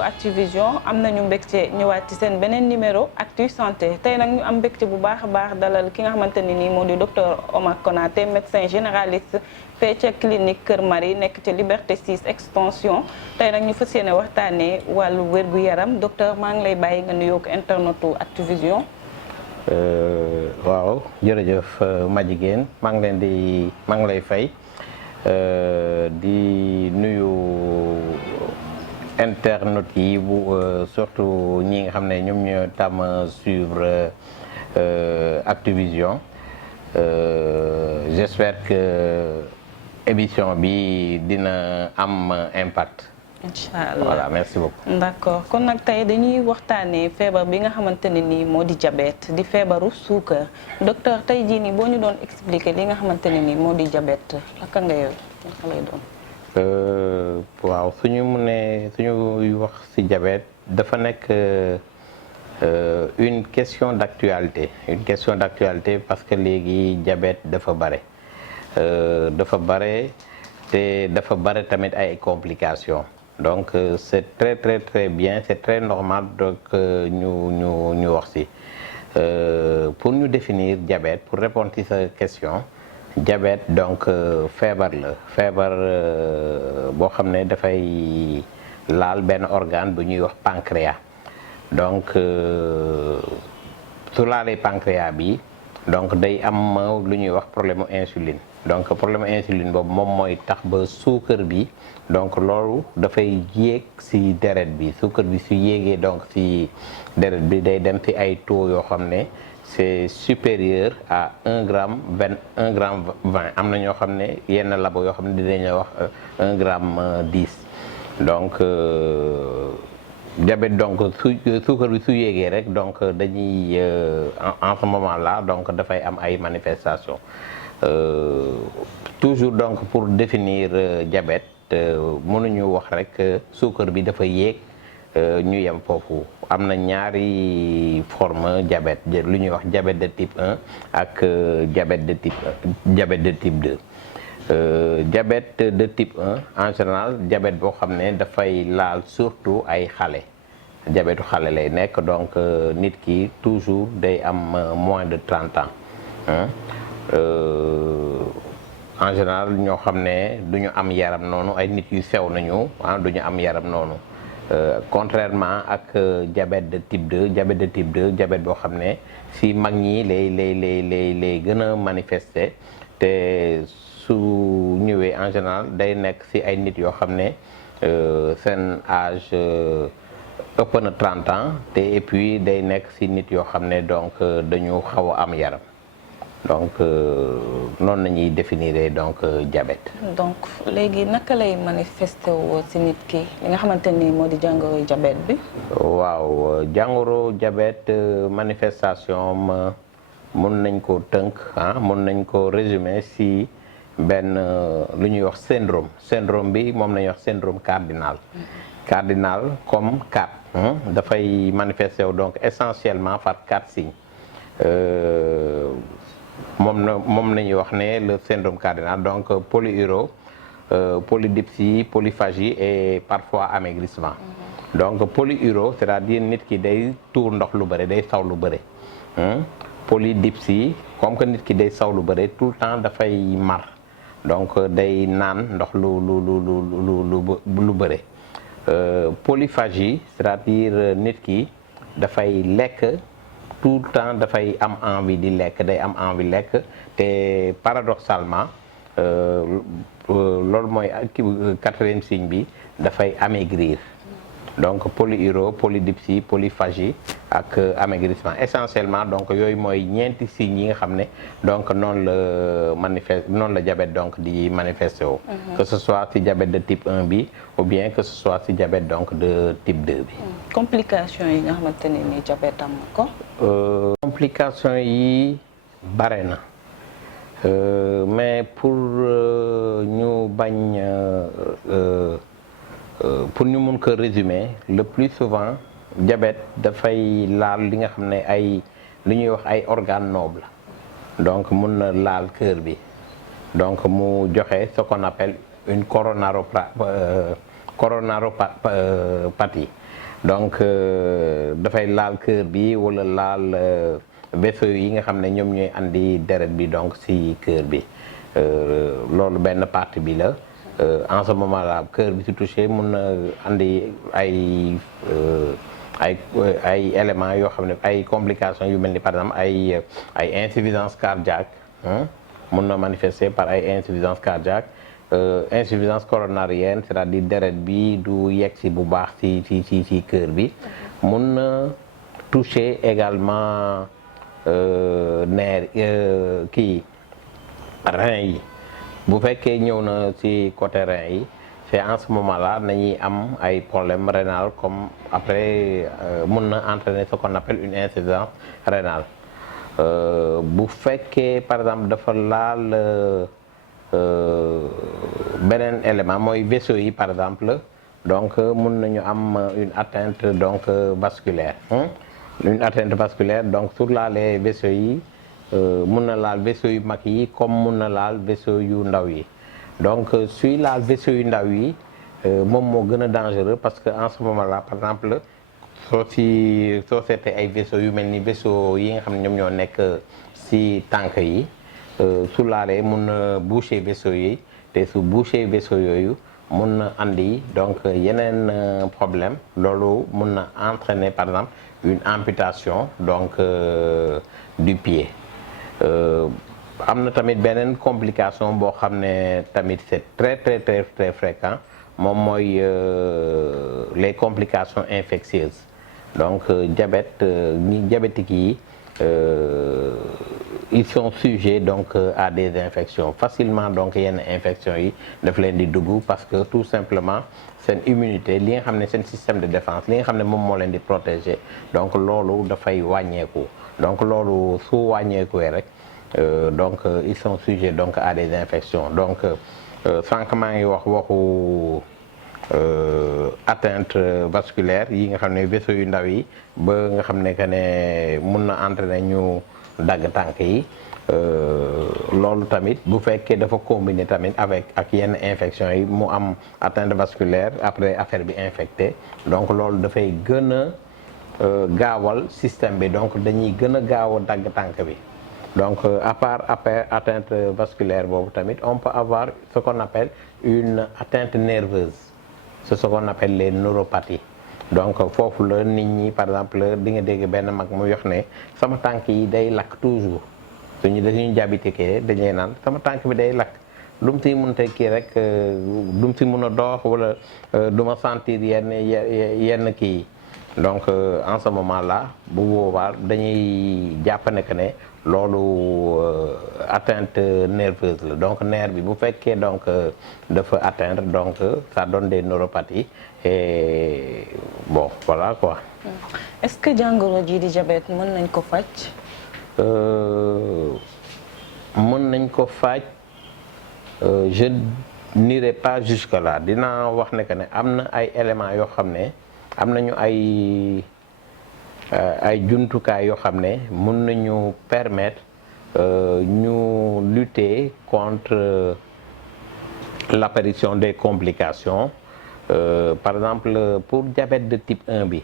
Activision am nañu mbégte ñëwaat ci seen beneen numéro Actu Santé tey nag ñu am mbégte bu baax a baax dalal ki nga xamante ne nii moo di docteur Omar Konaté médecin généraliste fee ca clinique Kër Marie nekk ca Liberté 6 extension tey nag ñu fas yéene waxtaanee wàllu wér-gu-yaram docteur maa ngi lay bàyyi nga nuyoo ko internetu Activision. waaw jërëjëf Madjiguène maa ngi lay fay di nuyu internautes yi bu surtout ñi nga xam ne ñoom ñoo tàmm suivre Activision j'espère que émission bi dina am impact. incha allah voilà merci beaucoup. d'accord kon nag tey dañuy waxtaanee feebar bi nga xamante ne nii moo di diabète di feebaru suukar docteur tey jii nii boo ñu doon expliquer li nga xamante ne nii moo di diabète naka nga yow naka lay doon. waaw suñu wax ci diabète dafa nekk une question d'actualité parce que léegi diabète dafa bare te dafa bare tamit ay complications. Donc c'est très bien, c'est très normal donc ñu wax ci pour ñu définir diabète, pour répondre à cette question, diabète donc feebar boo xam ne dafay laal benn organe bu ñuy wax pancréas. Donc su laalee pancréas bi donc day am lu ñuy wax problème insuline. Donc problème insuline boobu moom mooy tax ba suukar bi donc loolu dafay yéeg ci deret bi suukar bi su yéegee donc ci deret bi day dem ci ay taux yoo xam ne c'est supérieur à 1 gramme 20 am na ñoo xam ne yenn labo yoo xam ne dinañ la wax 1 gramme 10 donc diabète donc suukar bi su yéegee rek donc dañuy en ce moment là donc dafay am ay manifestations. Toujours donc pour définir diabète mënuñu wax rek suukar bi dafa yéeg ñu yem foofu am na ñaari forme diabète lu ñuy wax diabète de type 1 ak diabète de type 2. Diabète de type 1 en général diabète boo xam ne dafay laal surtout ay xale diabètu xale lay nekk donc nit ki toujours day am moins de 30 ans. En général ñoo xam ne du ñu am yaram noonu ay nit yu sew nañu du ñu am yaram noonu contrairement ak diabète de type 2 diabète boo xam ne si mag ñi lay gën a manifester te su ñëwee en général day nekk si ay nit yoo xam ne seen âge ëpp na 30 ans te et puis day nekk si nit yoo xam ne donc dañu xaw a am yaram. Donc noonu la ñuy définir donc diabète. donc léegi naka lay manifesté woo ci nit ki li nga xamante ni moo di jàngoro diabète bi. waaw jàngoro diabète manifestation mun nañ ko tënk mun nañ ko résumer ci benn lu ñuy wax syndrome bi moom la ñuy wax syndrome cardinal. Cardinal comme 4 dafay manifesté wu donc essentiellement par 4 signes. moom la ñuy wax ne le syndrome cardinal donc polyuro polydipsie polyphagie et parfois amaigrissement. Donc polyuro c'est-à-dire nit ki day tuur ndox lu bëri day saw lu bëri. Polydipsie comme que nit ki day saw lu bëri tout le temps dafay mar donc day naan ndox lu bëri. Polyphagie c'est-à-dire nit ki dafay lekk. Tout le temps dafay am envie di lekk day am envie lekk te paradoxalement loolu mooy quatrième signe bi dafay amaigrir donc polyuro polydipsie polyphagie ak amaigrissement essentiellement donc yooyu mooy ñeenti signes yi nga xam ne donc noonu la diabète donc di manifesté wu. Que ce soit ci diabète de type 1 bi ou bien que ce soit ci diabète donc de type 2 bi. complications yi nga xamante ne ni diabète am na ko. Complications yi bare na mais pour ñu bañ pour ñu mun ko résumer le plus souvent diabète dafay laal li nga xam ne ay lu ñuy wax ay organes nobles donc mun na laal cœur bi donc mu joxe ce qu'on appelle une coronaropathie donc dafay laal cœur bi wala laal vaisseau yi nga xam ne ñoom ñooy andi deret bi donc ci cœur bi loolu benn partie bi la en ce moment là cœur bi ci touché mun na andi ay éléments yoo xam ne ay complications yu mel ni par exemple ay insuffisance cardiaque mun na manifester par ay insuffisance cardiaque insuffisance coronarienne c'est-à-dire deret bi du yegsi bu baax ci cœur bi mun na toucher également nerf kii rein yi bu fekkee ñëw na ci côté rein yi c'est en ce moment-là nañuy am ay problèmes rénal comme après mun na entraîner ce qu'on appelle une insuffisance rénale bu fekkee par exemple dafa laal beneen élément mooy vaisseau yi par exemple donc mun nañu am une atteinte donc vasculaire une atteinte vasculaire donc sur laalee vaisseau yi mun na laal vaisseau yu mag yi comme mun na laal vaisseau yu ndaw yi donc suy laal vaisseau yu ndaw yi moom moo gën a dangereux parce que en ce moment là par exemple soo seetee ay vaisseau yu mel ni vaisseau yi nga xam ne ñoom ñoo nekk ci tànk yi su laalee mun na boucher vaisseau yi te su boucher vaisseau yooyu mun na andi donc yeneen problème loolu mun na entraîner par exemple une amputation donc du pied am na tamit beneen complication boo xam ne tamit c'est très fréquent moom mooy les complications infectieuses donc diabète ñi diabétiques yi ils sont sujets donc à des infections facilement donc yenn infections yi daf leen di dugg parce que tout simplement seen immunité li nga xam ne seen système de défense li nga xam ne moom moo leen di protéger donc loolu dafay wàññeeku donc loolu su wàññeekuwee rek donc ils sont sujets donc à des infections donc sànq maa ngi waxu atteinte vasculaire yi nga xam ne vaisseau yu ndaw yi ba nga xam ne que ne mun na entraîner ñu dagg tànk yi loolu tamit bu fekkee dafa combiner tamit ak yenn infection yi mu am atteinte vasculaire après affaire bi infecté donc loolu dafay gën a gaawal système bi donc dañuy gën a gaaw a dagg tànk bi donc à part après atteinte vasculaire boobu tamit on peut avoir ce qu'on appelle une atteinte nerveuse c'est ce qu'on appelle les neuropathies donc foofu la nit ñi par exemple di nga dégg benn mag mu yox ne sama tànk yi day lakk toujours dañuy diabétique dañuy naan sama tànk bi day lakk lu mu si mun te kii rek du mu si mun a dox wala du ma sentir yenn kii donc en ce moment là bu boobaa dañuy jàpp ne que ne loolu atteinte nerveuse la donc nerf bi bu fekkee donc dafa atteindre donc ça donne des neuropathies et bon voilà quoi. Est-ce que jàngoro ji di diabète mën nañ ko faj? mën nañ ko faj je n'irai pas jusque là dinaa wax ne que ne am na ay éléments yoo xam ne am nañu ay jumtukaay yoo xam ne mën nañu permettre ñu lutter contre l'apparition des complications par exemple pour diabète de type 1 bi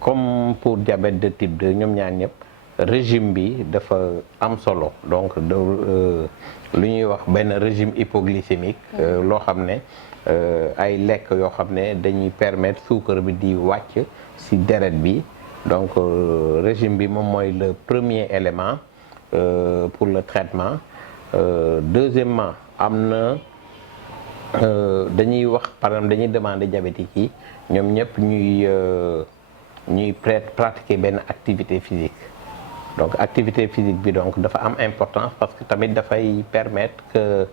comme pour diabète de type 2 ñoom ñaar ñëpp régime bi dafa am solo donc lu ñuy wax benn régime hypoglycémique loo xam ne ay lekk yoo xam ne dañuy permettre suukar bi di wàcc ci deret bi donc régime bi moom mooy le premier élément pour le traitement deuxièmement am na dañuy wax par exemple dañuy demander diabétiques yi ñoom ñëpp ñuy pratiquer benn activité physique donc activité physique bi donc dafa am importance parce que tamit dafay permettre que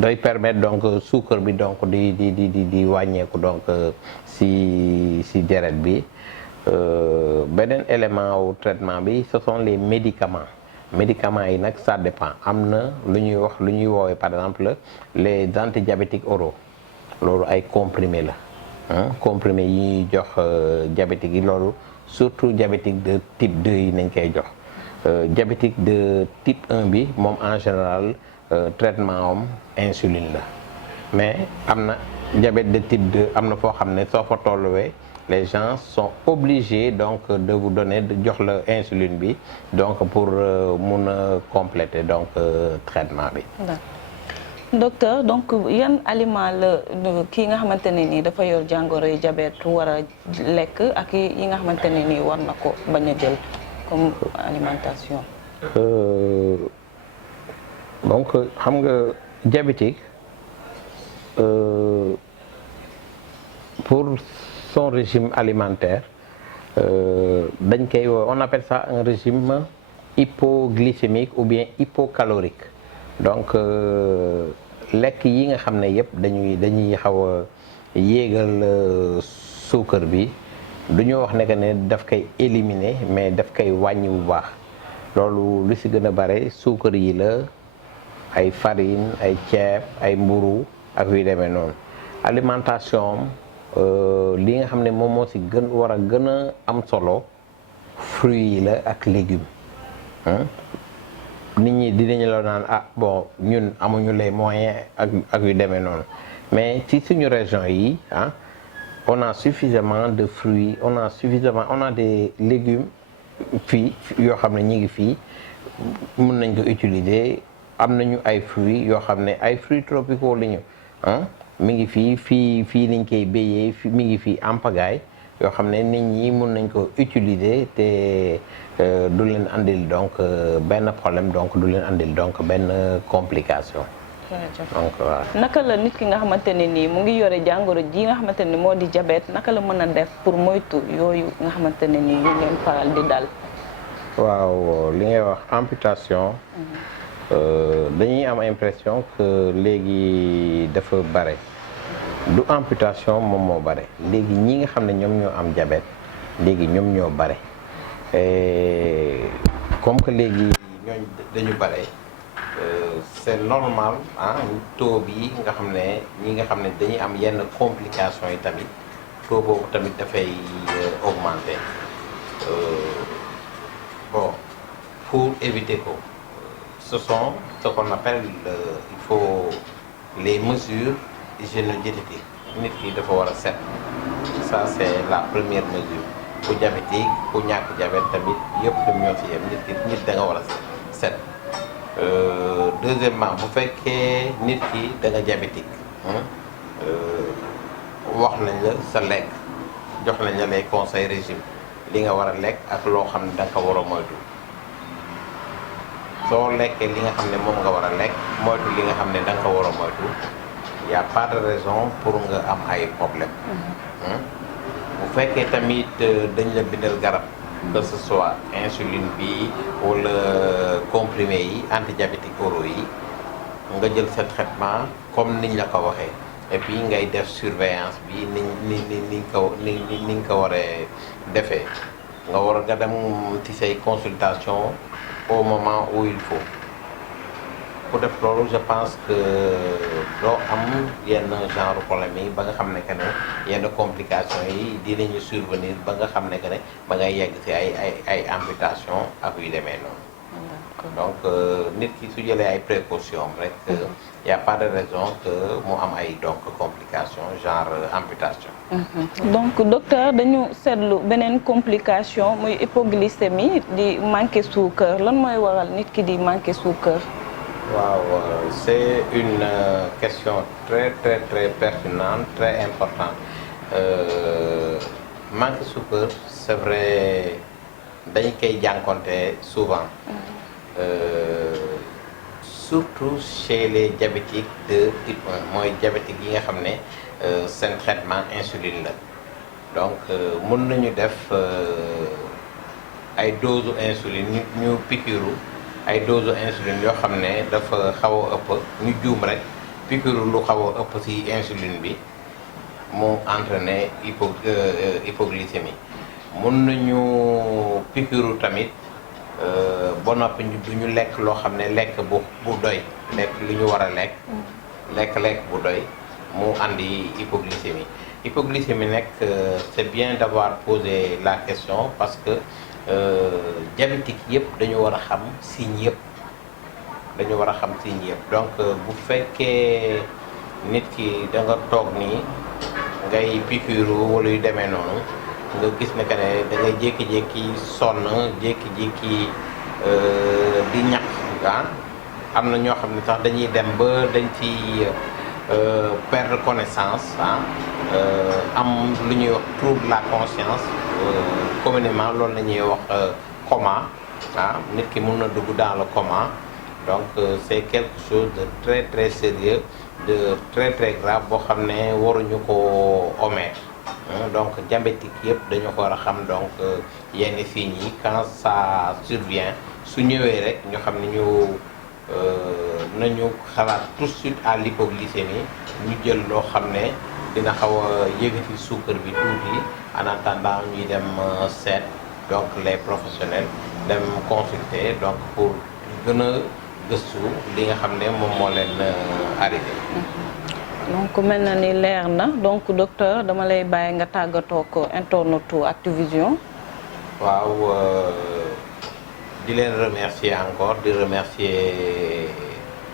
day permettre donc suukar bi donc di wàññeeku donc ci deret bi beneen élément au traitement bi ce sont les médicaments yi nag ça dépend am na lu ñuy woowee par exemple les antidiabétiques oraux loolu ay comprimés la comprimés yi ñuy jox diabétiques yi loolu surtout diabétique de type 2 yi nañ koy jox diabétique de type 1 bi moom en général traitement am insuline la mais am na diabète de type 2 am na foo xam ne soo fa tolluwee les gens sont obligés donc de vous donner de jox la insuline bi donc pour mun a compléter donc traitement bi. docteur donc yan aliment la kii nga xamante ne nii dafa yor jàngoro yi diabète war a lekk ak yi nga xamante ne nii war na ko bañ a jël comme alimentation. Donc xam nga diabétique pour son régime alimentaire dañ koy on appelle ça un régime hypoglycémique ou bien hypocalorique. Donc lekk yi nga xam ne yëpp dañuy xaw a yéegal suukar bi du ñu wax ne que ne daf koy éliminer mais daf koy wàññi bu baax loolu lu ci gën a bare suukar yi la ay farine ay ceeb ay mburu ak yu demee noonu alimentation li nga xam ne moom moo ci gën war a gën a am solo fruits yi la ak légumes nit ñi dinañu la naan bon ñun amuñu les moyens ak yu demee noonu mais ci suñu région yi on a suffisamment de fruits on a des légumes fii yoo xam ne ñi ngi fii mën nañ ko utiliser am nañu ay fruits yoo xam ne ay fruits tropicaux la ñu mi ngi fii niñ koy béyee mi ngi fii en pagaille yoo xam ne nit ñi mën nañ ko utiliser te du leen andil donc benn problème donc du leen andil donc benn complication. donc voilà. naka la nit ki nga xamante ne nii mu ngi yore jàngoro ji nga xamante ne moo di diabète naka la mën a def pour moytu yooyu nga xamante ne nii ñu leen faral di dal. waaw li ngay wax amputation. dañuy am impression que léegi dafa bare. du amputation moom moo bare léegi ñi nga xam ne ñoom ñoo am diabète léegi ñoom ñoo bare comme que léegi ñooñ dañu bare c'est normal taux bi nga xam ne ñi nga xam ne dañuy am yenn complications yi tamit taux boobu tamit dafay augmenter bon pour éviter ko ce sont ce qu'on appelle il faut les mesures hygiéno-diététique nit ki dafa war a set ça c'est la première mesure ku diabétique ku ñàkk diabète tamit yëpp ñoom ñoo ci yem nit da nga war a set deuxièmement bu fekkee nit ki da nga diabétique wax nañ la sa lekk jox nañ la les conseils régime li nga war a lekk ak loo xam ne da nga ko war a moytu soo lekkee li nga xam ne moom nga war a lekk moytu li nga xam ne da nga ko war a moytu y a pas de raison pour nga am ay problème bu fekkee tamit dañ la bindal garab que ce soit insuline bi wala comprimé yi antidiabétique oraux yi nga jël sa traitement comme niñ la ko waxee et puis ngay def surveillance bi niñ ko waree defee nga war nga dem ci say consultation au moment où il faut pour def loolu je pense que doo am yenn genre problème yi ba nga xam ne que ne yenn complications yi dinañu survenir ba nga xam ne que ne ba ngay yegg ci ay amputation ak yu demee noonu. donc nit ki su jëlee ay précautions rek y a pas de raison que mu am ay donc complications genre amputation. donc docteur dañu seetlu beneen complication muy hypoglycémie di manqué suukar lan mooy waral nit ki di manqué suukar. waaw c'est une question très pertinente très importante manque suukar c'est vrai dañ koy jànkonte souvent surtout chez les diabétiques de type 1 mooy diabétique yi nga xam ne seen traitement insuline la donc mën nañu def ay doses insuline ñu piqûre ay doses insuline yoo xam ne dafa xaw a ëpp ñu juum rek piqûre lu xaw a ëpp ci insuline bi mu entraîner hypoglycémie mën nañu piqûre tamit ba noppi du ñu lekk loo xam ne lekk bu doy lekk li ñu war a lekk bu doy mu andi hypoglycémie nekk c'est bien d'avoir posé la question parce que diabétique yëpp dañu war a xam signes yëpp donc bu fekkee nit ki da nga toog nii ngay piqûre wala yu demee noonu nga gis ne que ne da ngay jékki-jékki sonn jékki-jékki di ñàkk ah am na ñoo xam ne sax dañuy dem ba dañ ci perdre connaissance am lu ñuy wax trouble de la conscience communément loolu la ñuy wax coma nit ki mun na dugg dans le coma donc c'est quelque chose de très très sérieux de très très grave boo xam ne waruñu ko omettre donc diabétique yëpp dañu ko war a xam donc yenn signes yi quand ça survient su ñëwee rek ñu xam ne ñu nañu xalaat tout de suite à l'hypoglycémie ñu jël loo xam ne dina xaw a yëgati suukar bi tuuti en attendant ñuy dem seet donc les professionnels dem consulter donc pour gën a gëstu li nga xam ne moom moo leen arrivé. donc mel na ni leer na donc docteur dama lay bàyyi nga tàggatoo ko internetu Actu-Vision. waaw di leen remercier encore di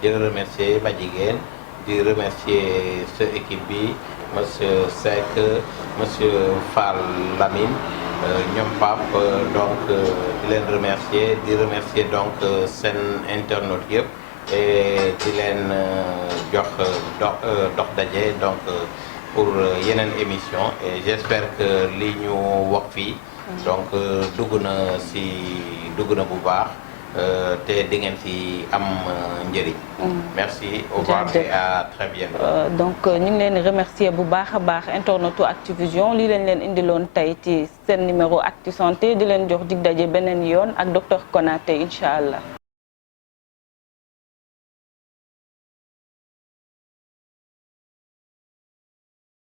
remercier Madjiguène di remercier sa équipe bi monsieur Seck monsieur Fall Lamine ñoom Pape donc di leen remercier donc seen internautes yëpp et di leen jox dox daje donc pour yeneen émission et j'espère que li ñu wax fii donc dugg na bu baax te di ngeen ci am njëriñ. merci au revoir et à très bientôt. donc ñu ngi leen di remercier bu baax a baax internetu Actu-Vision lii lañ leen indiloon tey ci seen numéro Actu Santé di leen jox dig daje beneen yoon ak docteur Konaté incha allah.